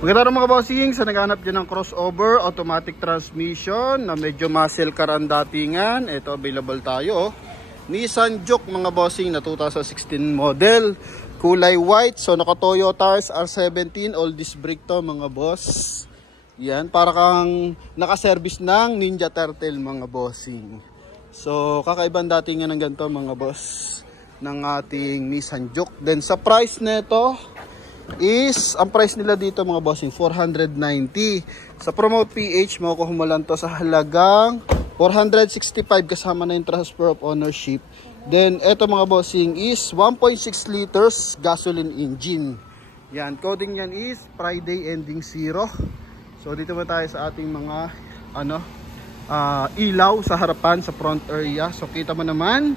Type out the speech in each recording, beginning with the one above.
Magandang mga bossing, sa naghanap dyan ng crossover automatic transmission na medyo muscle car ang datingan, ito available tayo. Nissan Juke mga bossing na 2016 model, kulay white, so naka Toyo tires R17, all disc brake to mga boss. Yan, para kang naka-service ng Ninja Turtle mga bossing. So kakaibang datingan ng ganito mga boss ng ating Nissan Juke. Then sa price nito is, ang price nila dito mga bossing 490. Sa Promote PH makukuha mo lang to sa halagang 465 kasama na yung transfer of ownership. Then eto mga bossing is 1.6 liters gasoline engine. Yan, coding yan is Friday ending 0. So dito ba tayo sa ating mga ilaw sa harapan sa front area. So kita mo naman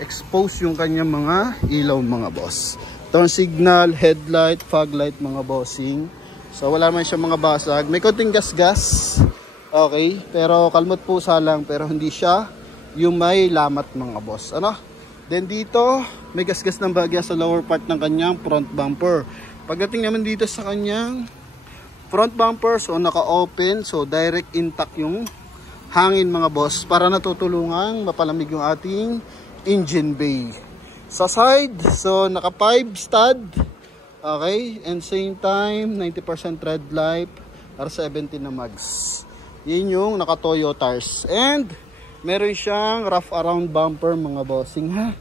expose yung kanyang mga ilaw mga boss. Turn signal, headlight, fog light mga bossing. So wala man siya mga basag. May konting gas-gas. Okay, pero kalmot pusa lang, pero hindi siya yung may lamat mga boss. Then dito, may gas-gas ng bagya sa lower part ng kanyang front bumper. Pagdating naman dito sa kanyang front bumper, so naka-open, so direct intact yung hangin mga boss para natutulungang mapalamig yung ating engine bay. Sa side, so naka 5 stud. Okay, and same time 90% tread life, R17 na mags. Yun yung naka Toyo tires. And meron siyang rough around bumper mga bossing ha.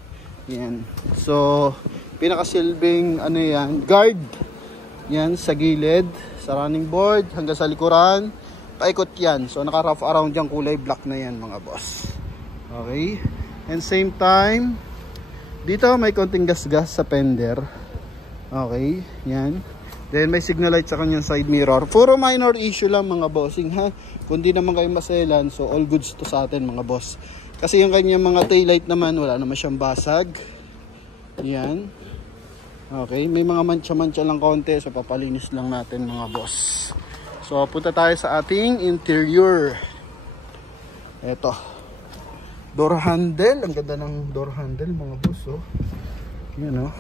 Yan. So pinakasilbing yan, guard. Yan sa gilid, sa running board hanggang sa likuran. Paikot yan. So naka rough around yung kulay black na yan mga boss. Okay. And same time dito may konting gas-gas sa fender. Okay, yan. Then may signal light sa kanyang side mirror. Puro minor issue lang mga bossing ha. Kung di naman kayo maselan, so all goods to sa atin mga boss. Kasi yung kanyang mga tail light naman, wala naman siyang basag. Yan. Okay, may mga mancha-mancha lang konti, so papalinis lang natin mga boss. So punta tayo sa ating interior. Eto. Door handle, ang ganda ng door handle mga boss, oh. Yan, oh.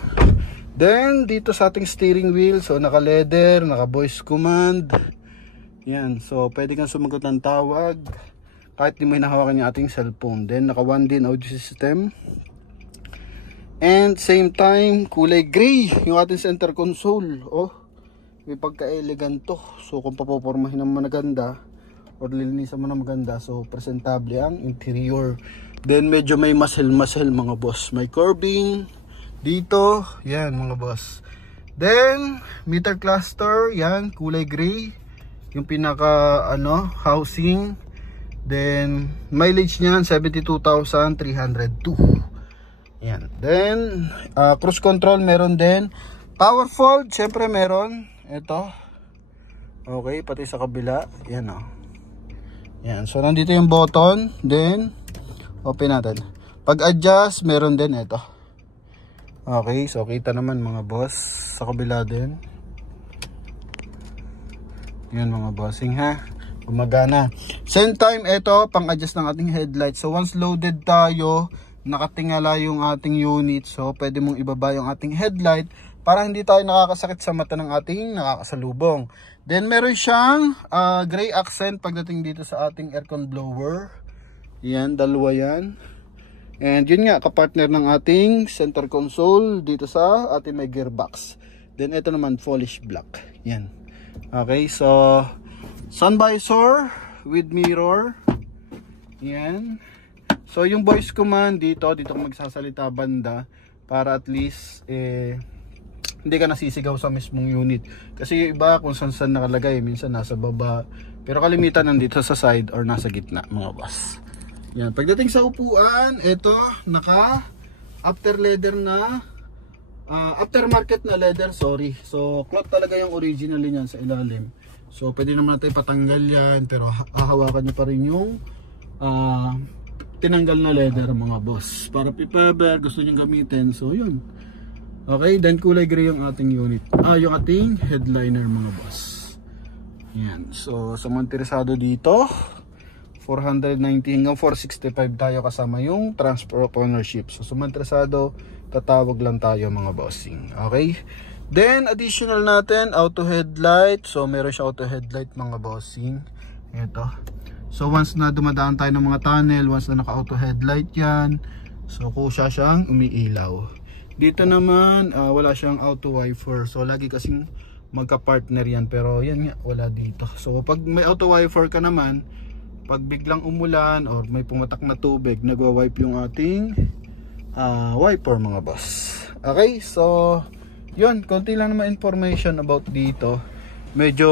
Then dito sa ating steering wheel, so naka leather, naka voice command. Yan, so pwede kang sumagot ng tawag kahit di mo hinahawakan yung ating cellphone. Then naka 1DIN audio system. And same time, kulay gray yung ating center console, oh. May pagka-elegant to. So kung papopormahin naman maganda or lilinisan mo na maganda, so presentable ang interior. Then medyo may muscle mga boss, may curving dito, yan mga boss. Then meter cluster, yan kulay gray yung pinaka housing. Then mileage niyan 72,302. Yan. Then cruise control meron din, power fold syempre meron ito. Okay, pati sa kabila, yan oh. Yan, so nandito yung button, then open natin. Pag adjust, meron din ito. Okay, so kita naman mga boss sa kabila din. Yan mga bossing ha, gumagana. Same time, ito pang adjust ng ating headlight. So once loaded tayo, nakatingala yung ating unit, so pwede mong ibaba yung ating headlight para hindi tayo nakakasakit sa mata ng ating nakakasalubong. Then meron siyang gray accent pagdating dito sa ating aircon blower. Yan, dalawa yan. And yun nga, kapartner ng ating center console dito sa ating may gearbox. Then ito naman polish black. Yan. Okay, so sun visor with mirror. Yan. So yung voice command dito ka magsasalita banda para at least hindi ka nasisigaw sa mismong unit. Kasi yung iba kung saan nakalagay, minsan nasa baba, pero kalimitan nandito sa side or nasa gitna mga boss. Yan, pagdating sa upuan, ito naka after leather na aftermarket na leather, sorry. So cloth talaga yung original niyan sa ilalim. So pwede naman natin patanggal yan, pero hahawakan niyo pa rin yung tinanggal na leather mga boss. Para if ever gusto niyo gamitin, so yun. Okay, then kulay gray yung ating unit. Yung ating headliner mga boss. Yan. So sa mga interesado dito, 490 hanggang 465 tayo kasama yung transfer of ownership. So sa mga interesado, tatawag lang tayo mga bossing. Okay? Then additional natin, auto headlight. So meron siya auto headlight mga bossing. Ito. So once na dumadaan tayo ng mga tunnel, once na naka auto headlight yan, so kusya siyang umiilaw. Dito naman wala siyang auto wiper. So lagi kasing magka-partner yan, pero yan nga wala dito. So pag may auto wiper ka naman, pag biglang umulan or may pumatak na tubig, nagwa-wipe yung ating wiper mga boss. Okay, so yun, konti lang naman information about dito. Medyo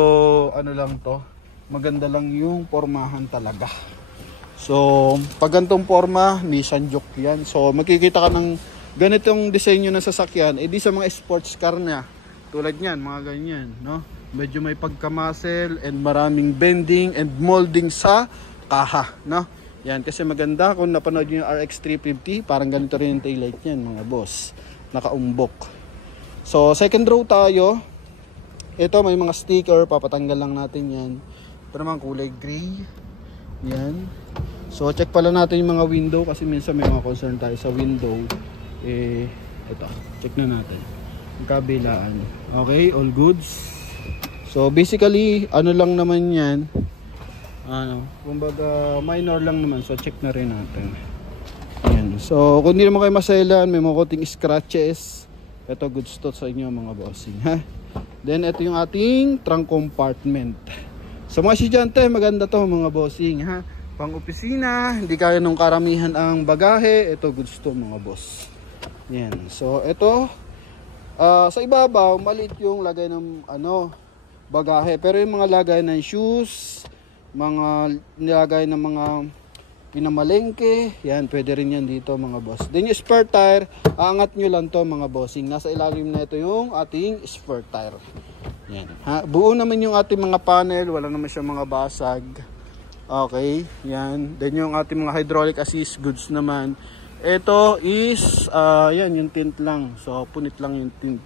ano lang to, maganda lang yung pormahan talaga. So pag ganitong porma, Nissan Juke yan. So makikita ka ng ganitong disenyo ng sasakyan, di sa mga sports car na tulad niyan, mga ganyan, no? Medyo may pagka-muscle and maraming bending and molding sa kaha, no? Yan, kasi maganda kung napanood niyo yung RX 350, parang ganito rin yung taillight niyan, mga boss. Nakaumbok. So, second row tayo. Ito, may mga sticker, papatanggal lang natin yan. Ito naman kulay gray. Yan. So, check pala natin yung mga window kasi minsan may mga concern tayo sa window. Ito, check na natin. Ang kabilaan. Okay, all goods. So basically, ano lang naman yan, kumbaga minor lang naman, so check na rin natin. Ayan. So kung hindi naman kayo maselan, may mga konting scratches, ito goods to sa inyo mga bossing, ha. Then ito yung ating trunk compartment. Sa mga estudyante, maganda to mga bossing, ha. Pang opisina, hindi kaya nung karamihan ang bagahe, ito goods to mga boss. Ayan. So ito, sa ibabaw, maliit yung lagay ng bagahe, pero yung mga lagay ng shoes, mga nilagay ng mga pinamalengke, yan, pwede rin yan dito mga boss. Then yung spare tire, aangat nyo lang to mga bossing. Nasa ilalim na ito yung ating spare tire. Yan. Ha? Buo naman yung ating mga panel, wala naman siya mga basag. Okay, yan. Then yung ating mga hydraulic assist goods naman. Ito is, yan, yung tint lang. So, punit lang yung tint.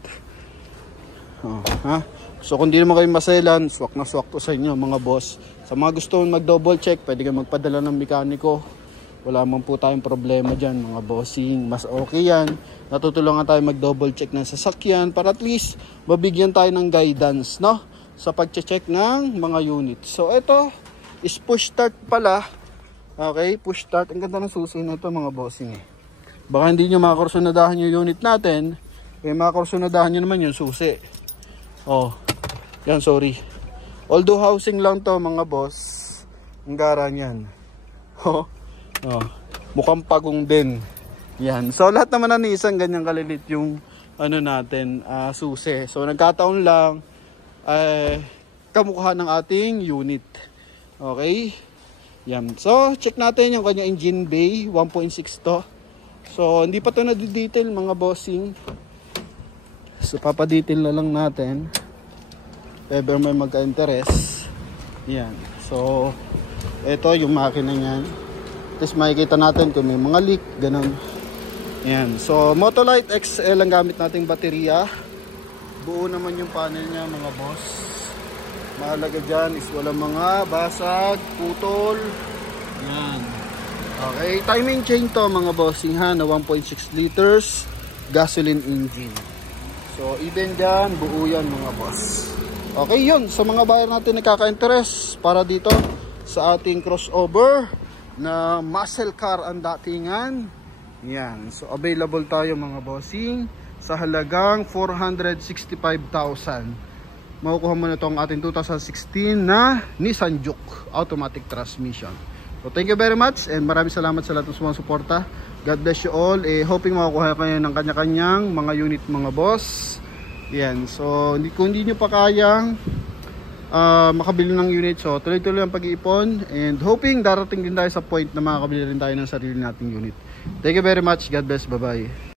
Ha? So kung di naman kayo maselan, swak na swak to sa inyo mga boss. Sa mga gusto mag double check, pwede kayo magpadala ng mekaniko. Wala man po tayong problema dyan mga bossing. Mas okay yan. Natutulungan tayo mag double check ng sasakyan para at least mabigyan tayo ng guidance, no? Sa pag-check ng mga unit. So ito is push start pala. Okay, push start. Ang ganda ng susi na ito mga bossing eh. Baka hindi nyo makakursunadahan yung unit natin. Makakursunadahan nyo naman yung susi. Oh, yan, sorry. Although housing lang to mga boss, ang gara niyan. Oh, mukhang pagong din. Yan. So lahat naman na Nissan ganyan kalilit yung natin, susi. So nagkataon lang kamukha ng ating unit. Okay? Yan. So check natin yung kanya engine bay, 1.6 to. So hindi pa to na-detail mga bossing. So papadetail na lang natin. Ever may magka-interest. Yan. So ito yung makina niyan. Tapos makikita natin kung may mga leak, ganun. Yan. So Motolite XL ang gamit nating baterya. Buo naman yung panel niya mga boss. Mahalaga dyan is walang mga basag, putol. Yan. Okay, timing chain to mga bossing ha, na 1.6 liters gasoline engine. So even dyan, buo yan mga boss. Okay yun, sa mga buyer natin nakaka-interest para dito sa ating crossover na muscle car ang datingan. Yan, so available tayo mga bossing sa halagang 465,000. Makukuha mo na itong ating 2016 na Nissan Juke automatic transmission. So thank you very much and maraming salamat sa lahat ng sumusuporta. God bless you all. Hoping makukuha kayo ng kanya-kanyang mga unit mga boss. Yan. So kung hindi nyo pa kayang makabili ng unit, so tuloy-tuloy ang pag-iipon and hoping darating din tayo sa point na makakabili rin tayo ng sarili nating unit. Thank you very much. God bless. Bye-bye.